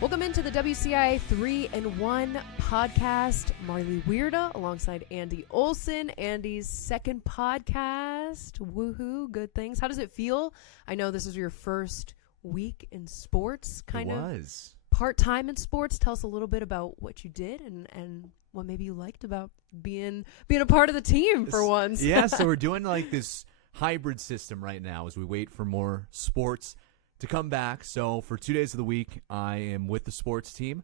Welcome into the WCIA 3-in-1 podcast. Marlee Wierda alongside Andy Olson. Andy's second podcast. Woohoo, good things. How does it feel? I know this is your first week in sports, kind of part-time in sports. Tell us a little bit about what you did and what maybe you liked about being a part of the team for once. Yeah, so we're doing like this hybrid system right now as we wait for more sports to come back. So for 2 days of the week, I am with the sports team.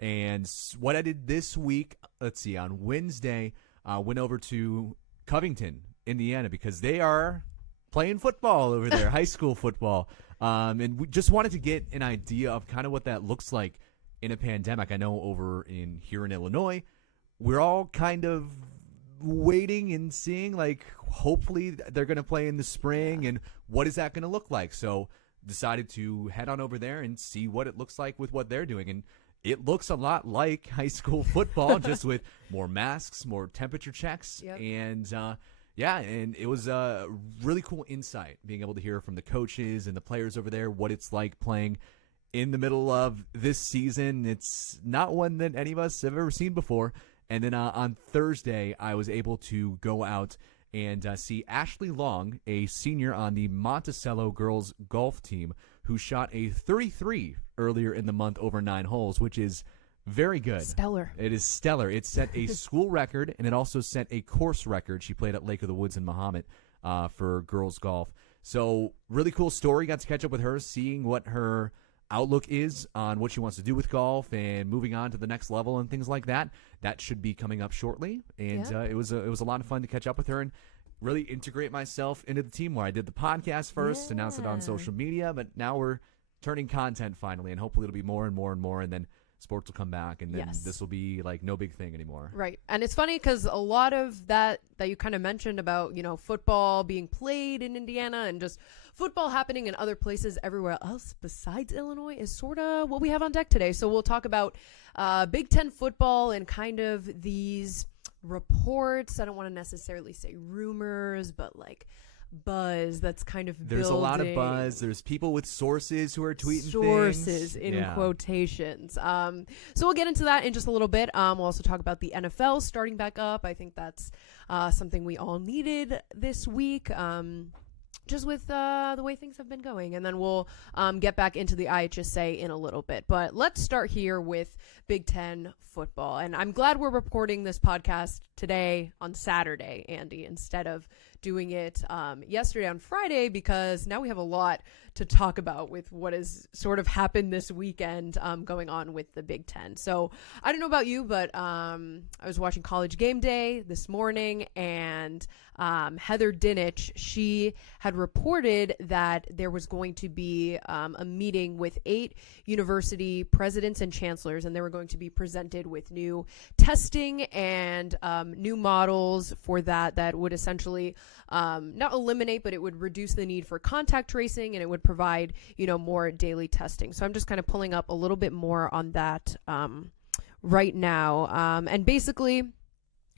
And what I did this week, let's see, on Wednesday, went over to Covington, Indiana, because they are playing football over there, high school football. And we just wanted to get an idea of kind of what that looks like in a pandemic. I know here in Illinois, we're all kind of waiting and seeing, like, hopefully they're going to play in the spring, and what is that going to look like? So decided to head on over there and see what it looks like with what they're doing. And it looks a lot like high school football, just with more masks, more temperature checks. Yep. And, and it was a really cool insight being able to hear from the coaches and the players over there what it's like playing in the middle of this season. It's not one that any of us have ever seen before. And then on Thursday, I was able to go out and see Ashley Long, a senior on the Monticello girls golf team, who shot a 33 earlier in the month over 9 holes, which is very good. Stellar. It is stellar. It set a school record, and it also set a course record. She played at Lake of the Woods in Mahomet for girls golf. So really cool story. Got to catch up with her, seeing what her outlook is on what she wants to do with golf and moving on to the next level and things like that. That should be coming up shortly. And it was a lot of fun to catch up with her and really integrate myself into the team, where I did the podcast first, announced it on social media, but now we're turning content finally, and hopefully it'll be more and more and more, and then sports will come back, and then this will be like no big thing anymore. Right. And it's funny because a lot of that you kind of mentioned about, football being played in Indiana and just football happening in other places everywhere else besides Illinois is sort of what we have on deck today. So we'll talk about Big Ten football and kind of these reports. I don't want to necessarily say rumors, but like buzz that's kind of There's building. a lot of buzz. There's people with sources who are tweeting sources things. in quotations. So we'll get into that in just a little bit. We'll also talk about the NFL starting back up. I think that's something we all needed this week. Just with the way things have been going. And then we'll get back into the IHSA in a little bit. But let's start here with Big Ten football. And I'm glad we're recording this podcast today on Saturday, Andy, instead of doing it yesterday on Friday, because now we have a lot to talk about with what has sort of happened this weekend going on with the Big Ten. So I don't know about you, but I was watching College Game Day this morning, and Heather Dinich, she had reported that there was going to be a meeting with 8 university presidents and chancellors, and they were going to be presented with new testing and new models for that would essentially not eliminate, but it would reduce the need for contact tracing, and it would provide, more daily testing. So I'm just kind of pulling up a little bit more on that right now. And basically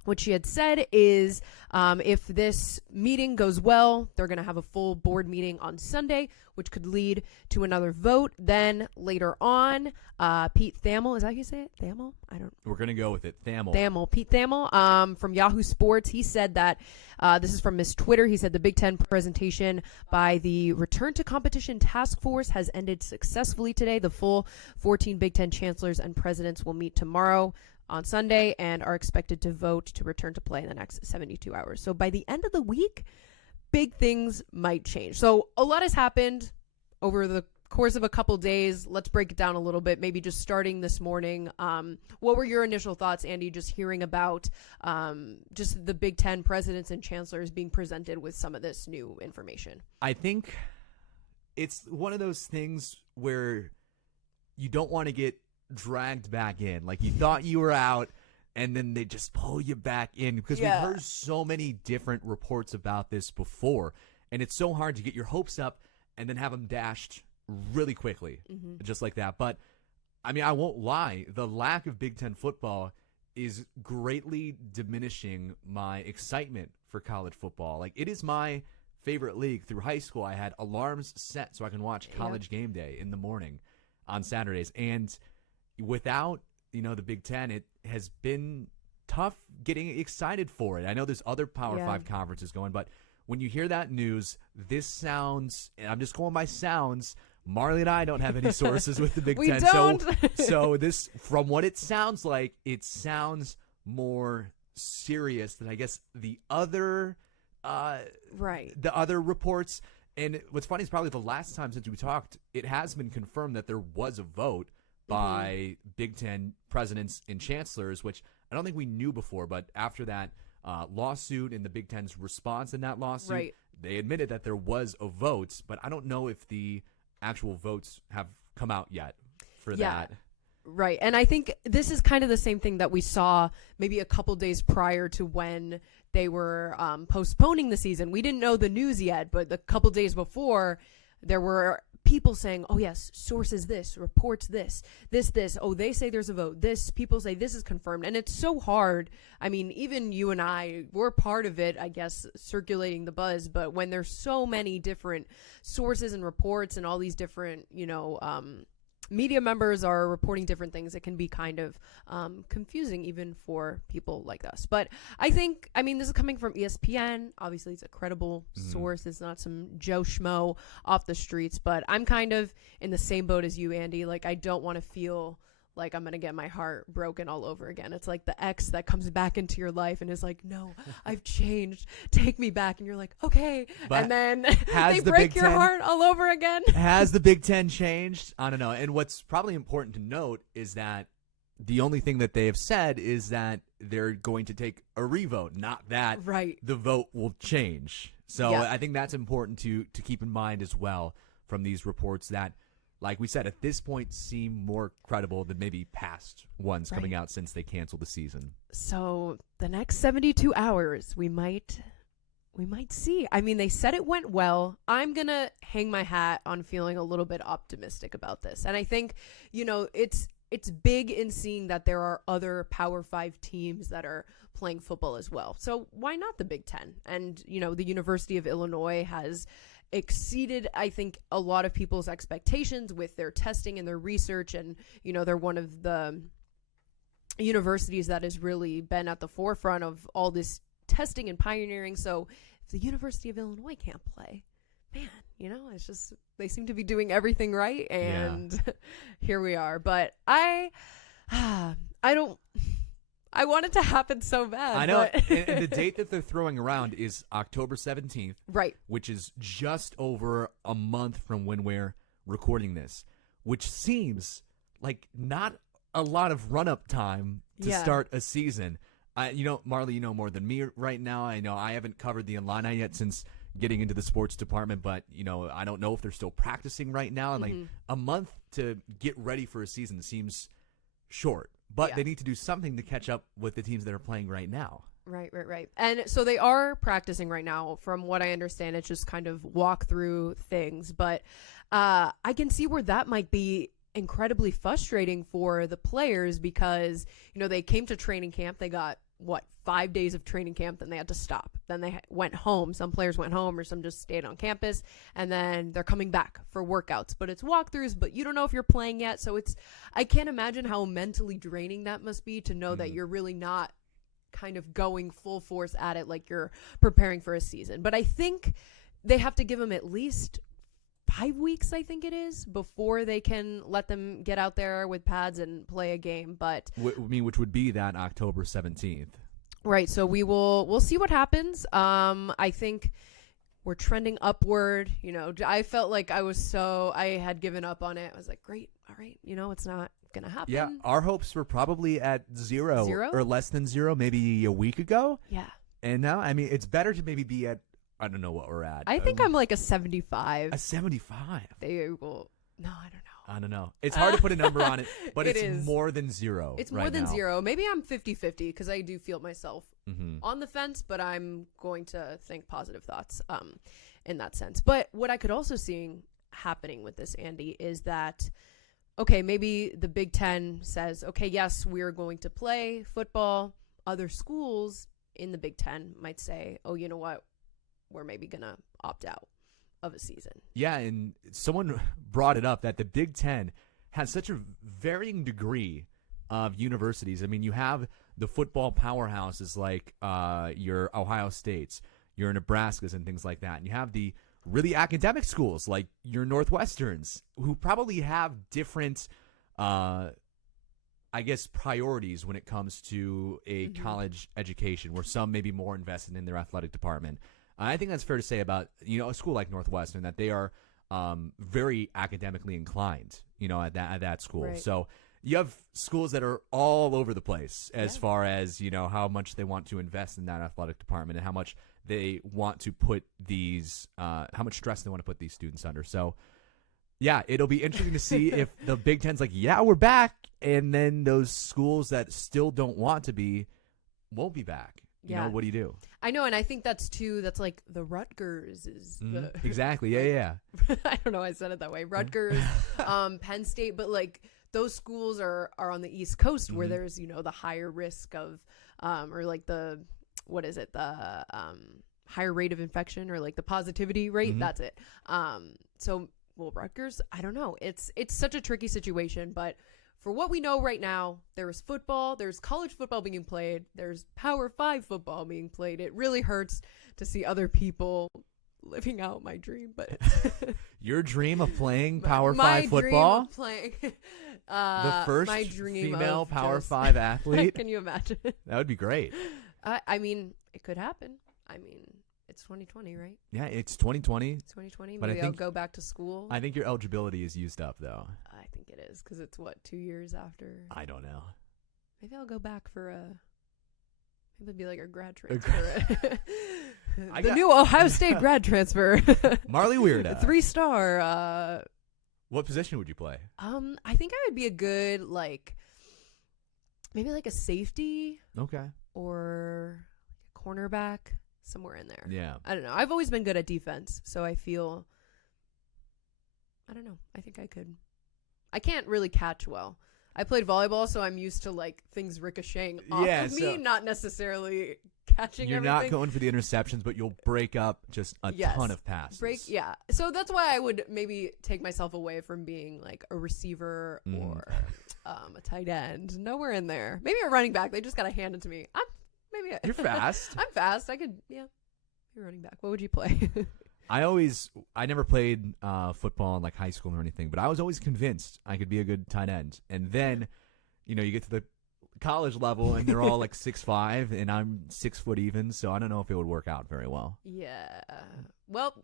what she had said is if this meeting goes well, they're going to have a full board meeting on Sunday, which could lead to another vote. Then later on, Pete Thamel, is that how you say it? Thamel? We're going to go with it. Pete Thamel from Yahoo Sports. He said that, this is from his Twitter, he said the Big Ten presentation by the Return to Competition Task Force has ended successfully today. The full 14 Big Ten chancellors and presidents will meet tomorrow on Sunday and are expected to vote to return to play in the next 72 hours. So by the end of the week, big things might change. So a lot has happened over the course of a couple days. Let's break it down a little bit, maybe just starting this morning. What were your initial thoughts, Andy, just hearing about just the Big Ten presidents and chancellors being presented with some of this new information? I think it's one of those things where you don't want to get dragged back in. Like, you thought you were out, and then they just pull you back in, because we've heard so many different reports about this before, and it's so hard to get your hopes up and then have them dashed really quickly, just like that. But I mean, I won't lie, the lack of Big Ten football is greatly diminishing my excitement for college football. Like, it is my favorite league through high school, I had alarms set so I can watch College Game Day in the morning on Saturdays. And without, the Big Ten, it has been tough getting excited for it. I know there's other Power 5 conferences going, but when you hear that news, this sounds, and I'm just going by sounds, Marlee and I don't have any sources with the Big We Ten. don't. So this, from what it sounds like, it sounds more serious than, I guess, the other the other reports. And what's funny is probably the last time since we talked, it has been confirmed that there was a vote by Big Ten presidents and chancellors, which I don't think we knew before, but after that lawsuit and the Big Ten's response in that lawsuit, they admitted that there was a vote, but I don't know if the actual votes have come out yet for that. Right. And I think this is kind of the same thing that we saw maybe a couple days prior to when they were postponing the season. We didn't know the news yet, but the couple days before, there were people saying, oh, yes, sources this, reports this. Oh, they say there's a vote. This, people say this is confirmed. And it's so hard. I mean, even you and I, we're part of it, I guess, circulating the buzz. But when there's so many different sources and reports and all these different, media members are reporting different things, it can be kind of confusing even for people like us. But I think, this is coming from ESPN. Obviously, it's a credible source. It's not some Joe Schmo off the streets. But I'm kind of in the same boat as you, Andy. Like, I don't want to feel like I'm going to get my heart broken all over again. It's like the ex that comes back into your life and is like, no, I've changed. Take me back. And you're like, okay. But and then they break your heart all over again. Has the Big Ten changed? I don't know. And what's probably important to note is that the only thing that they have said is that they're going to take a revote, not that the vote will change. So I think that's important to keep in mind as well from these reports that, like we said, at this point seem more credible than maybe past ones coming out since they canceled the season. So the next 72 hours, we might see. I mean, they said it went well. I'm going to hang my hat on feeling a little bit optimistic about this. And I think, it's big in seeing that there are other Power 5 teams that are playing football as well. So why not the Big Ten? And, the University of Illinois has exceeded, I think, a lot of people's expectations with their testing and their research. And, they're one of the universities that has really been at the forefront of all this testing and pioneering. So if the University of Illinois can't play, man, it's just, they seem to be doing everything right. And here we are. But I want it to happen so bad. I know. And the date that they're throwing around is October 17th. Right. Which is just over a month from when we're recording this, which seems like not a lot of run-up time to start a season. Marlee, you know more than me right now. I know I haven't covered the Illini yet since getting into the sports department, but, I don't know if they're still practicing right now. And, like, a month to get ready for a season seems short. But they need to do something to catch up with the teams that are playing right now. Right. And so they are practicing right now. From what I understand, it's just kind of walk through things. But I can see where that might be incredibly frustrating for the players because, they came to training camp. They got, 5 days of training camp, then they had to stop. Then they went home. Some players went home or some just stayed on campus. And then they're coming back for workouts. But it's walkthroughs, but you don't know if you're playing yet. So I can't imagine how mentally draining that must be to know that you're really not kind of going full force at it like you're preparing for a season. But I think they have to give them at least 5 weeks, I think it is, before they can let them get out there with pads and play a game. But which would be that October 17th. Right. So we'll see what happens. I think we're trending upward. I felt like I had given up on it. I was like, great. All right. It's not going to happen. Yeah. Our hopes were probably at zero or less than zero, maybe a week ago. Yeah. And now, it's better to maybe be at, I don't know what we're at. I think I'm like a 75. A 75? No, I don't know. I don't know. It's hard to put a number on it, but it's more than zero. It's more than zero. Maybe I'm 50-50 because I do feel myself on the fence, but I'm going to think positive thoughts in that sense. But what I could also see happening with this, Andy, is that, okay, maybe the Big Ten says, okay, yes, we're going to play football. Other schools in the Big Ten might say, oh, you know what? we're maybe going to opt out of a season. Yeah, and someone brought it up that the Big Ten has such a varying degree of universities. I mean, you have the football powerhouses like your Ohio States, your Nebraskas, and things like that. And you have the really academic schools like your Northwesterns, who probably have different, I guess, priorities when it comes to a college education, where some may be more invested in their athletic department. I think that's fair to say about, a school like Northwestern, that they are very academically inclined, at that school. Right. So you have schools that are all over the place as far as, how much they want to invest in that athletic department and how much they want to put these, how much stress they want to put these students under. So, yeah, it'll be interesting to see if the Big Ten's like, yeah, we're back. And then those schools that still don't want to be won't be back. What do you do? I know, and I think that's like the Rutgers is the exactly. Yeah. I don't know why I said it that way. Rutgers, Penn State, but like those schools are on the East Coast where there's, the higher risk of or like the higher rate of infection or like the positivity rate. That's it. So Rutgers, I don't know. It's such a tricky situation, but for what we know right now, there's football, there's college football being played, there's Power 5 football being played. It really hurts to see other people living out my dream, but your dream of playing Power 5 football? My dream of playing the first my dream female of Power just, 5 athlete? Can you imagine? That would be great. I mean, it could happen. I mean, it's 2020, right? Yeah, it's 2020. It's 2020. But Maybe I'll go back to school. I think your eligibility is used up, though. I think it is, because it's, 2 years after? I don't know. Maybe I'll go back for maybe it'd be like a grad transfer. The new Ohio State grad transfer. Marlee Wierda. 3-star. What position would you play? I think I would be a good, maybe like a safety. Okay. Or a cornerback, somewhere in there. Yeah. I don't know. I've always been good at defense, so I feel, I don't know. I think I could. I can't really catch well. I played volleyball, so I'm used to things ricocheting off of me, not necessarily catching You're everything. not going for the interceptions, but you'll break up just a ton of passes. So that's why I would maybe take myself away from being like a receiver or a tight end. Nowhere in there. Maybe a running back. They just got to hand it to me. You're fast. I'm fast. I could, be running back. What would you play? I never played football in high school or anything, but I was always convinced I could be a good tight end. And then, you get to the college level and they're all 6'5", and I'm 6 foot even, so I don't know if it would work out very well. Yeah. Well,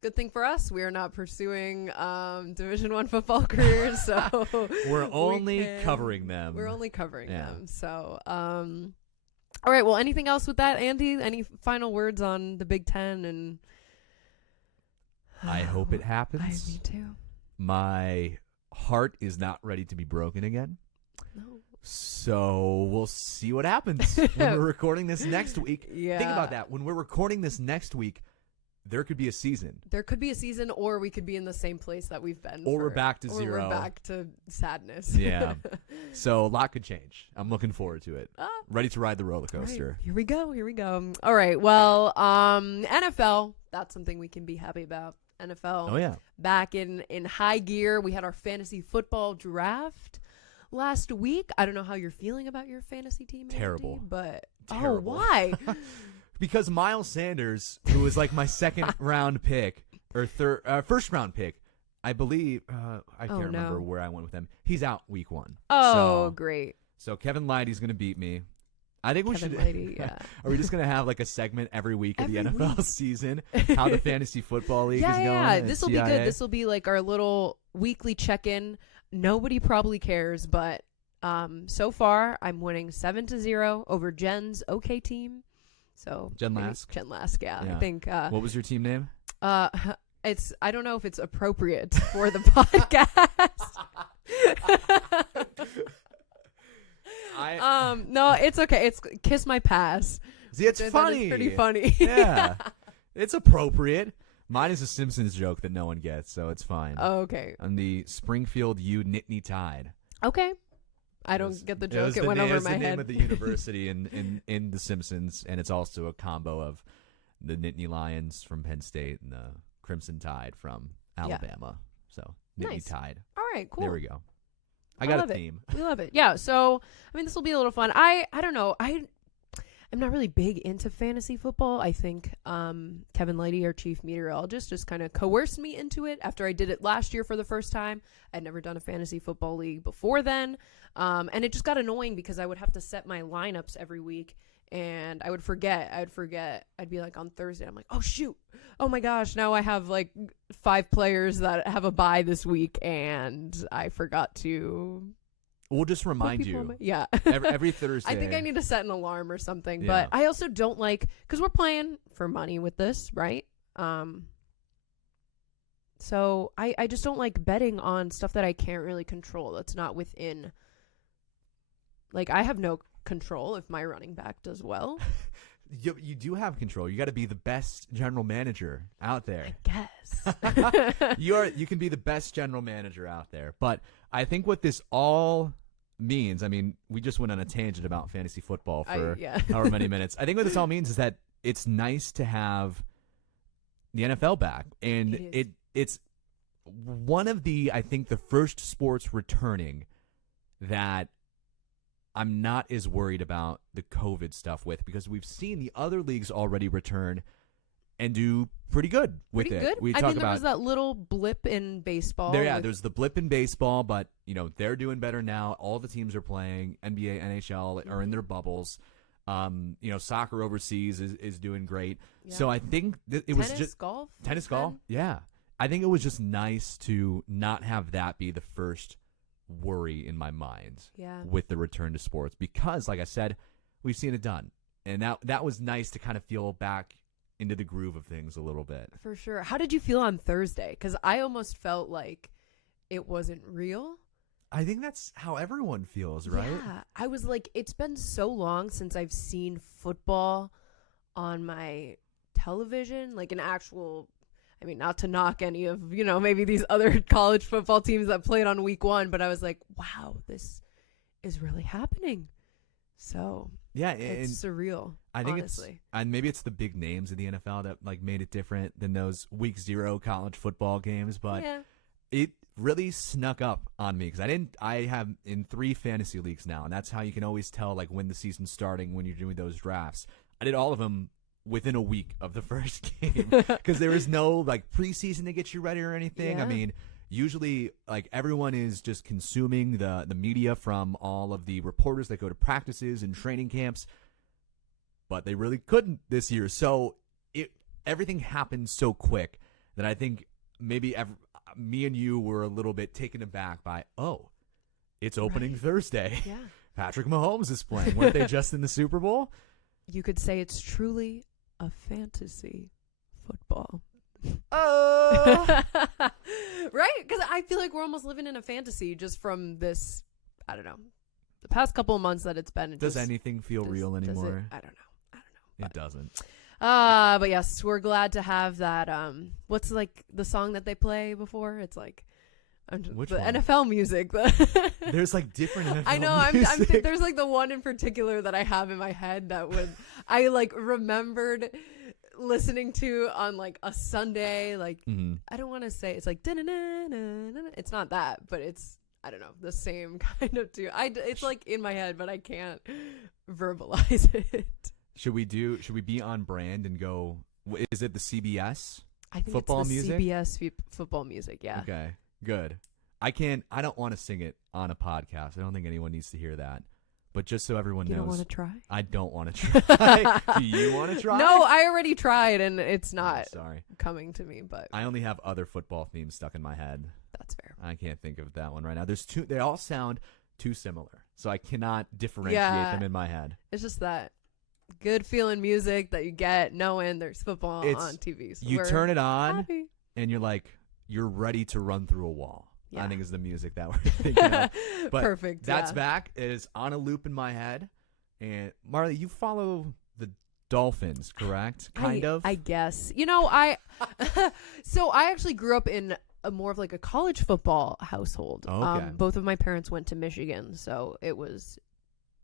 good thing for us, we are not pursuing Division I football careers, so we're only covering them. We're only covering them. So, all right. Well, anything else with that, Andy? Any final words on the Big Ten? And I hope it happens. Me too. My heart is not ready to be broken again. No. So we'll see what happens when we're recording this next week. Yeah. Think about that. When we're recording this next week, there could be a season. There could be a season, or we could be in the same place that we've been. Or we're back to zero. Or we're back to sadness. Yeah. So a lot could change. I'm looking forward to it. Ready to ride the roller coaster. Right. Here we go. All right. Well, NFL, that's something we can be happy about. NFL. Oh, yeah. Back in high gear. We had our fantasy football draft last week. I don't know how you're feeling about your fantasy team, Terrible. Andy, but Terrible. Why? Because Miles Sanders, who was my second round pick or first round pick, I believe, I can't remember where I went with him. He's out week 1. Oh, great. So Kevin Leidy's going to beat me. I think we should. Leidy, yeah. Are we just going to have a segment every week of the NFL season? How the fantasy football league is going? Yeah, this will be good. This will be our little weekly check-in. Nobody probably cares, but so far I'm winning 7-0 over Jen's OK team. So Jen Lask. Yeah. I think. What was your team name? I don't know if it's appropriate for the podcast. No, it's okay. It's Kiss My Pass. See, it's funny. It's pretty funny. Yeah. It's appropriate. Mine is a Simpsons joke that no one gets, so it's fine. Oh, okay. On the Springfield U Nittany Tide. Okay. I don't get the joke. It went over my head. It was the name of the university in The Simpsons, and it's also a combo of the Nittany Lions from Penn State and the Crimson Tide from Alabama. So Nittany Nice. Tide. All right, cool. There we go. I got love a it. theme. We love it. Yeah. So, I mean, this will be a little fun. I don't know. I'm not really big into fantasy football. I think Kevin Lighty, our chief meteorologist, just kind of coerced me into it after I did it last year for the first time. I'd never done a fantasy football league before then. And it just got annoying because I would have to set my lineups every week. And I would forget. I'd be like on Thursday. I'm like, oh, shoot. Oh, my gosh. Now I have like 5 players that have a bye this week. And I forgot to. We'll just remind you. Yeah. every Thursday. I think I need to set an alarm or something. Yeah. But I also don't like. Because we're playing for money with this, right? So I just don't like betting on stuff that I can't really control. That's not within. Like, I have no control if my running back does well. You do have control. You got to be the best general manager out there. I guess. You can be the best general manager out there. But I think what this all means, I mean, we just went on a tangent about fantasy football for however many minutes. I think what this all means is that it's nice to have the NFL back. And it's one of I think the first sports returning that I'm not as worried about the COVID stuff with, because we've seen the other leagues already return and do pretty good with it. Good. We I talk mean, there about was that little blip in baseball. There's the blip in baseball, but they're doing better now. All the teams are playing. NBA, NHL are in their bubbles. Soccer overseas is doing great. Yeah. So I think it was just tennis golf. Yeah, I think it was just nice to not have that be the first worry in my mind with the return to sports, because like I said, we've seen it done, and that was nice to kind of feel back into the groove of things a little bit. For sure. How did you feel on Thursday? Because I almost felt like it wasn't real. I think that's how everyone feels, right? Yeah. I was like, it's been so long since I've seen football on my television, like an actual. I mean, not to knock any of, maybe these other college football teams that played on week 1, but I was like, wow, this is really happening. So, yeah, it's surreal. I think honestly. And maybe it's the big names in the NFL that like made it different than those week 0 college football games, but it really snuck up on me because I have in 3 fantasy leagues now, and that's how you can always tell like when the season's starting when you're doing those drafts. I did all of them within a week of the first game because there was no like preseason to get you ready or anything. I mean, usually like everyone is just consuming the media from all of the reporters that go to practices and training camps, but they really couldn't this year. So everything happened so quick that I think maybe me and you were a little bit taken aback by, it's opening Thursday. Yeah. Patrick Mahomes is playing. Weren't they just in the Super Bowl? You could say it's truly a fantasy football. Oh, right? Because I feel like we're almost living in a fantasy just from this, I don't know, the past couple of months that it's been. Does anything feel real anymore? I don't know. It doesn't. But yes, we're glad to have that. What's like the song that they play before? It's like Which the one? NFL music. There's like different NFL I know. music. There's like the one in particular that I have in my head that I like remembered listening to on like a Sunday. Like I don't want to say it's like it's not that, but it's I don't know the same kind of tune. It's like in my head, but I can't verbalize it. Should we be on brand and go? Is it the CBS? I think football it's the music? CBS football music. Yeah. Okay. Good. I don't want to sing it on a podcast. I don't think anyone needs to hear that. But just so everyone knows. You don't want to try? I don't want to try. Do you want to try? No, I already tried and it's not sorry. coming to me, but I only have other football themes stuck in my head. That's fair. I can't think of that one right now. There's 2, they all sound too similar. So I cannot differentiate them in my head. It's just that good feeling music that you get knowing there's football on TV. So you turn it on happy. And you're like, you're ready to run through a wall. Yeah. I think is the music that we're thinking of. But perfect. That's back. It is on a loop in my head. And Marlee, you follow the Dolphins, correct? Kind of. I guess. I so I actually grew up in a more of like a college football household. Okay. Both of my parents went to Michigan, so it was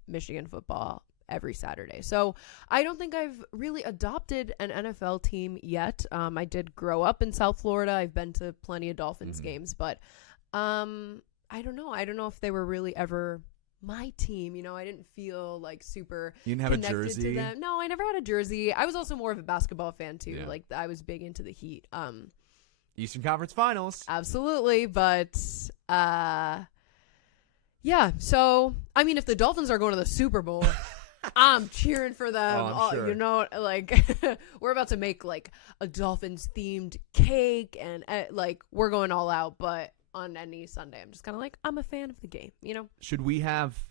Michigan football every Saturday. So I don't think I've really adopted an NFL team yet. I did grow up in South Florida. I've been to plenty of Dolphins games, but I don't know. I don't know if they were really ever my team. You know, I didn't feel like super You didn't have a connected jersey? to them. No, I never had a jersey. I was also more of a basketball fan too. Yeah. Like I was big into the Heat. Eastern Conference Finals. Absolutely, but yeah. So I mean, if the Dolphins are going to the Super Bowl, I'm cheering for them. Oh, I'm sure. You know, like we're about to make like a Dolphins themed cake, and like we're going all out. But on any Sunday, I'm just kind of like, I'm a fan of the game. You know. Should we have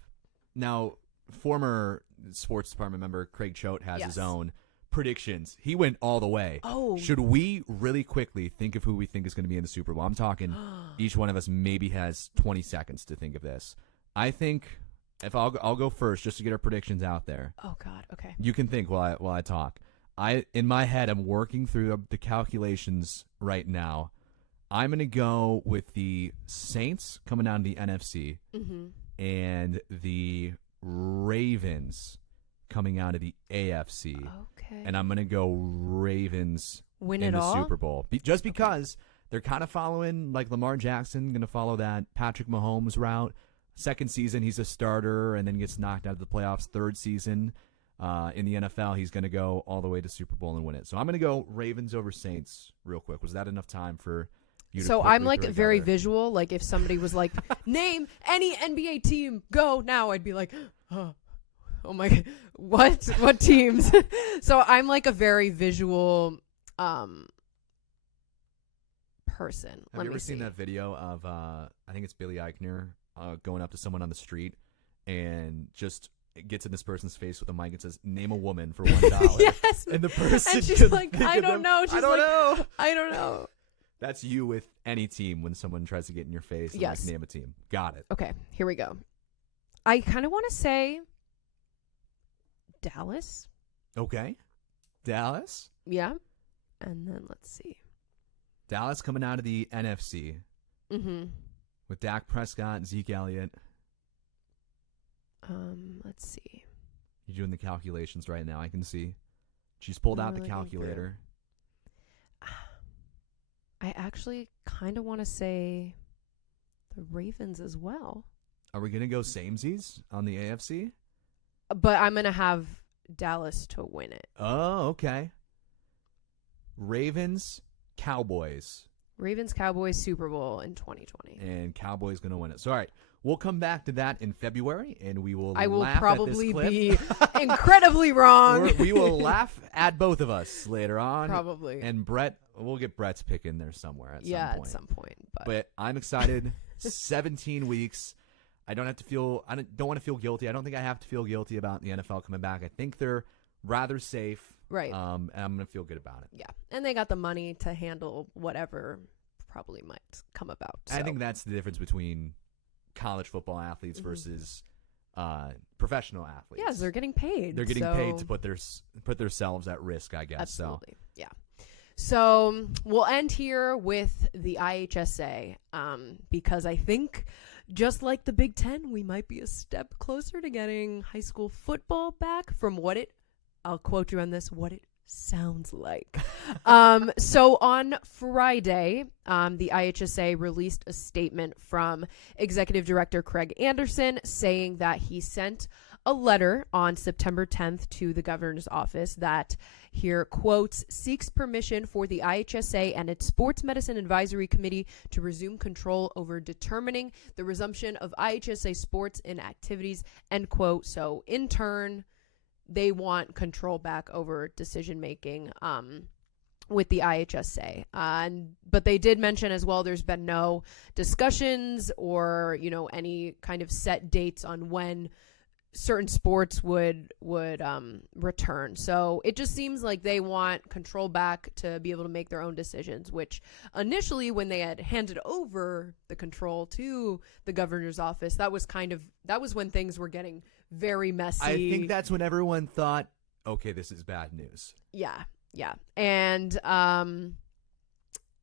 now? Former sports department member Craig Choate has his own predictions. He went all the way. Oh. Should we really quickly think of who we think is going to be in the Super Bowl? I'm talking each one of us maybe has 20 seconds to think of this. I think if I'll go first just to get our predictions out there. Oh God. Okay. You can think while I talk. In my head I'm working through the calculations right now. I'm going to go with the Saints coming out of the NFC and the Ravens coming out of the AFC. Okay. And I'm going to go Ravens Win in it the all? Super Bowl. Just because they're kind of following, like Lamar Jackson, going to follow that Patrick Mahomes route. Second season, he's a starter and then gets knocked out of the playoffs. Third season in the NFL, he's going to go all the way to Super Bowl and win it. So I'm going to go Ravens over Saints real quick. Was that enough time for you to So quickly I'm like throw very together? visual. Like if somebody was like, name any NBA team, go now, I'd be like, oh my God, what teams? So I'm like a very visual person. Have you ever seen that video of I think it's Billy Eichner going up to someone on the street and just gets in this person's face with a mic and says, "Name a woman for $1." Yes. And the person And she's couldn't like, think I of don't them. know. She's I don't like, know. I don't know. That's you with any team when someone tries to get in your face and Yes. like name a team. Got it. Okay, here we go. I kind of want to say Dallas. Okay. Dallas. Yeah. And then let's see. Dallas coming out of the NFC Mm-hmm. with Dak Prescott and Zeke Elliott. Let's see. You're doing the calculations right now. I can see. She's pulled I'm out the really looking through. calculator. I actually kind of want to say the Ravens as well. Are we going to go samesies on the AFC? But I'm going to have Dallas to win it. Oh, okay. Ravens, Cowboys. Ravens, Cowboys, Super Bowl in 2020. And Cowboys going to win it. So, all right. We'll come back to that in February, and we will I will laugh probably at this clip. be incredibly wrong. We will laugh at both of us later on. Probably. And Brett, we'll get Brett's pick in there somewhere at some point. At some point. But I'm excited. 17 weeks. I don't want to feel guilty. I don't think I have to feel guilty about the NFL coming back. I think they're rather safe. Right. And I'm going to feel good about it. Yeah. And they got the money to handle whatever probably might come about. So. I think that's the difference between college football athletes versus professional athletes. Yes, they're getting paid. They're getting paid to put themselves at risk, I guess. Absolutely. Yeah. So we'll end here with the IHSA because I think just like the Big Ten, we might be a step closer to getting high school football back from what I'll quote you on this, what it sounds like. So on Friday, the IHSA released a statement from Executive Director Craig Anderson saying that he sent a letter on September 10th to the governor's office that here, quotes, seeks permission for the IHSA and its Sports Medicine Advisory Committee to resume control over determining the resumption of IHSA sports and activities, end quote. So in turn, they want control back over decision making with the IHSA. But they did mention as well there's been no discussions or, any kind of set dates on when certain sports would return. So it just seems like they want control back to be able to make their own decisions, which initially when they had handed over the control to the governor's office, that was when things were getting very messy. I think that's when everyone thought, okay, this is bad news. Yeah. And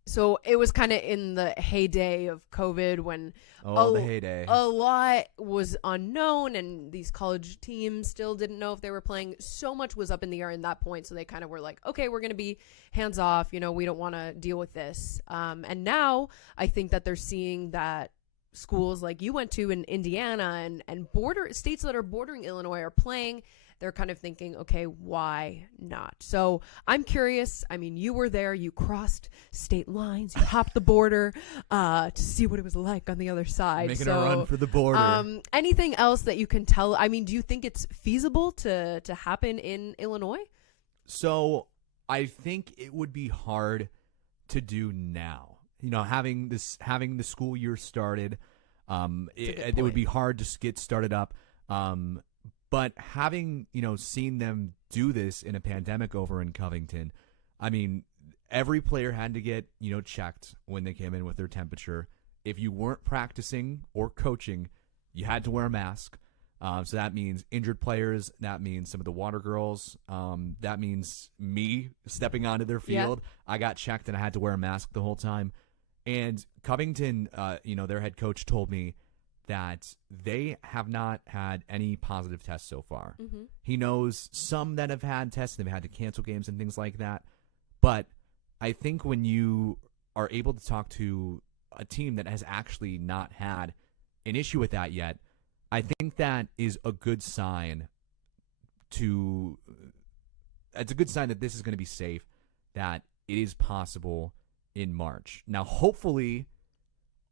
So it was kind of in the heyday of COVID when the heyday. a lot was unknown and these college teams still didn't know if they were playing. So much was up in the air in that point. So they kind of were like, okay, we're going to be hands off. You know, we don't want to deal with this. And now I think that they're seeing that schools like you went to in Indiana and border states that are bordering Illinois are playing. They're kind of thinking, okay, why not? So I'm curious. I mean, you were there. You crossed state lines. You hopped the border to see what it was like on the other side. Making a run for the border. Anything else that you can tell? I mean, do you think it's feasible to happen in Illinois? So I think it would be hard to do now. You know, having the school year started, it would be hard to get started up. But having, seen them do this in a pandemic over in Covington, I mean, every player had to get, checked when they came in with their temperature. If you weren't practicing or coaching, you had to wear a mask. So that means injured players. That means some of the water girls. That means me stepping onto their field. Yeah. I got checked and I had to wear a mask the whole time. And Covington, their head coach told me that they have not had any positive tests so far. Mm-hmm. He knows some that have had tests and they've had to cancel games and things like that. But I think when you are able to talk to a team that has actually not had an issue with that yet, I think that is a good sign it's a good sign that this is going to be safe, that it is possible in March. Now, hopefully,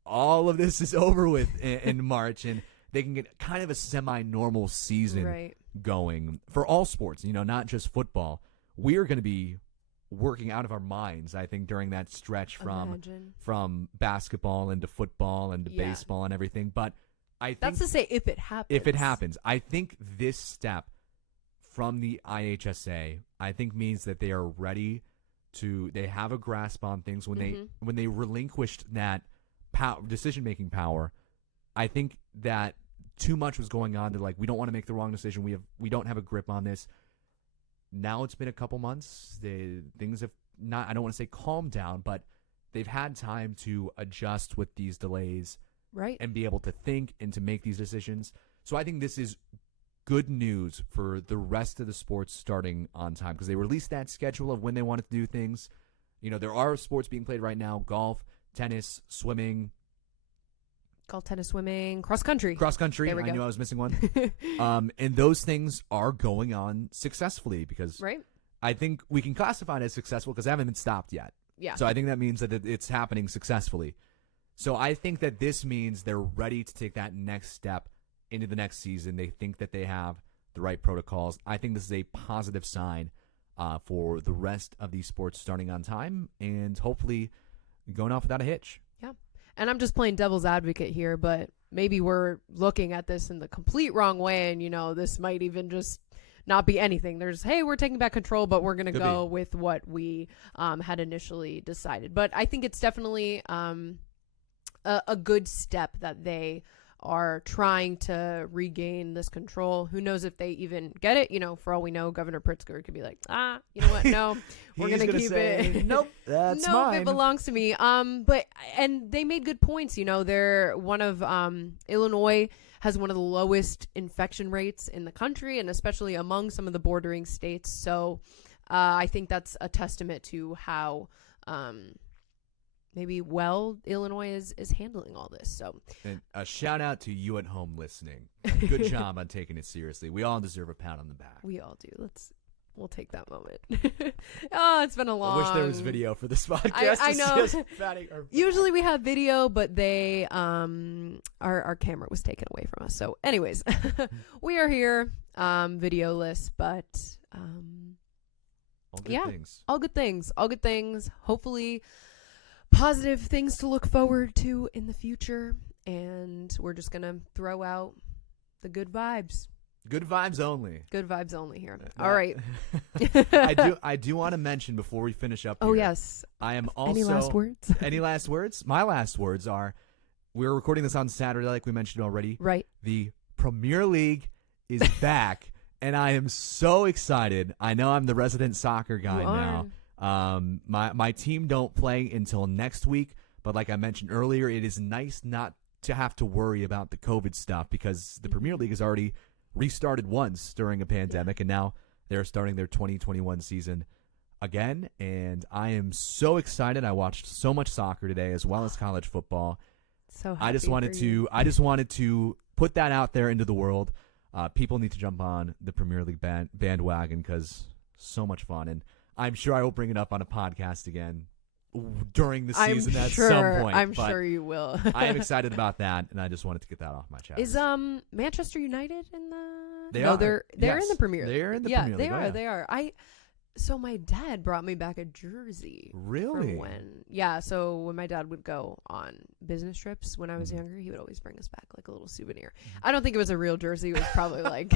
all of this is over with in March, and they can get kind of a semi-normal season going for all sports, not just football. We are going to be working out of our minds, I think, during that stretch from basketball into football into baseball and everything. But I think that's to say if it happens. If it happens. I think this step from the IHSA, I think, means that they are ready to, they have a grasp on things when they relinquished that decision-making power. I think that too much was going on. They're like, we don't want to make the wrong decision. We don't have a grip on this. Now it's been a couple months. Things have not, I don't want to say calmed down, but they've had time to adjust with these delays, right, and be able to think and to make these decisions. So I think this is good news for the rest of the sports starting on time, because they released that schedule of when they wanted to do things. There are sports being played right now: golf, tennis, swimming. Golf, tennis, swimming, cross country. Cross country. There we go. I knew I was missing one. And those things are going on successfully, because I think we can classify it as successful because they haven't been stopped yet. Yeah. So I think that means that it's happening successfully. So I think that this means they're ready to take that next step into the next season. They think that they have the right protocols. I think this is a positive sign for the rest of these sports starting on time and hopefully going off without a hitch. Yeah. And I'm just playing devil's advocate here, but maybe we're looking at this in the complete wrong way, and, this might even just not be anything. There's, hey, we're taking back control, but we're going to go with what we had initially decided. But I think it's definitely a good step that they are trying to regain this control. Who knows if they even get it? For all we know, Governor Pritzker could be like, you know what? No, we're going to keep it. Nope, that's nope, mine. It belongs to me. And they made good points. They're one of Illinois has one of the lowest infection rates in the country, and especially among some of the bordering states. So I think that's a testament to how maybe Illinois is handling all this. So, and a shout out to you at home listening. Good job on taking it seriously. We all deserve a pat on the back. We all do. We'll take that moment. It's been a long. I wish there was video for this podcast. I know. Usually we have video, but they our camera was taken away from us. So, anyways, we are here, videoless, but all good things. All good things. All good things. Hopefully, positive things to look forward to in the future, and we're just gonna throw out the good vibes. Good vibes only. Good vibes only here. All right. I do want to mention before we finish up here. Oh yes. I am also. Any last words? Any last words? My last words are: we're recording this on Saturday, like we mentioned already. Right. The Premier League is back, and I am so excited. I know I'm the resident soccer guy now. My team don't play until next week, but like I mentioned earlier, it is nice not to have to worry about the COVID stuff because the Premier League has already restarted once during a pandemic, and now they're starting their 2021 season again, and I am so excited. I watched so much soccer today as well as college football. So happy I just wanted to put that out there into the world. People need to jump on the Premier League bandwagon because so much fun, and I'm sure I will bring it up on a podcast again during the season at some point. I'm sure you will. I am excited about that, and I just wanted to get that off my chest. Is Manchester United in the? They're in the Premier League. They're in the Premier League. Yeah, they are. So my dad brought me back a jersey. Really? So when my dad would go on business trips when I was younger, he would always bring us back like a little souvenir. I don't think it was a real jersey. It was probably like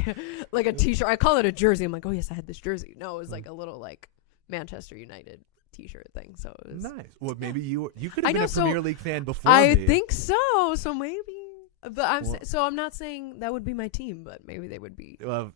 a T-shirt. I call it a jersey. I'm like, oh yes, I had this jersey. No, it was like a little like Manchester United T-shirt thing. So it was nice. Well, maybe you could have been a Premier League fan before. I think so. So maybe. But I'm not saying that would be my team, but maybe they would be. Well,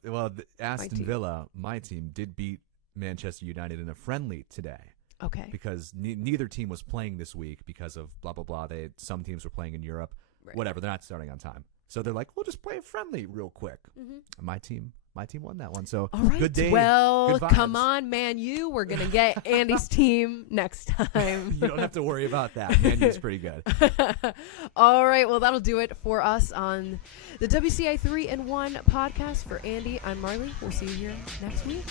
Aston Villa, my team, did beat Manchester United in a friendly today. Okay. Because neither team was playing this week because of blah blah blah. Some teams were playing in Europe. Right. Whatever. They're not starting on time, so they're like, we'll just play a friendly real quick. Mm-hmm. My team won that one. So all right. Good day. Well, come on, Man U. We're gonna get Andy's team next time. You don't have to worry about that. Man U's pretty good. All right. Well, that'll do it for us on the WCIA 3-in-1 podcast. For Andy, I'm Marlee. We'll see you here next week.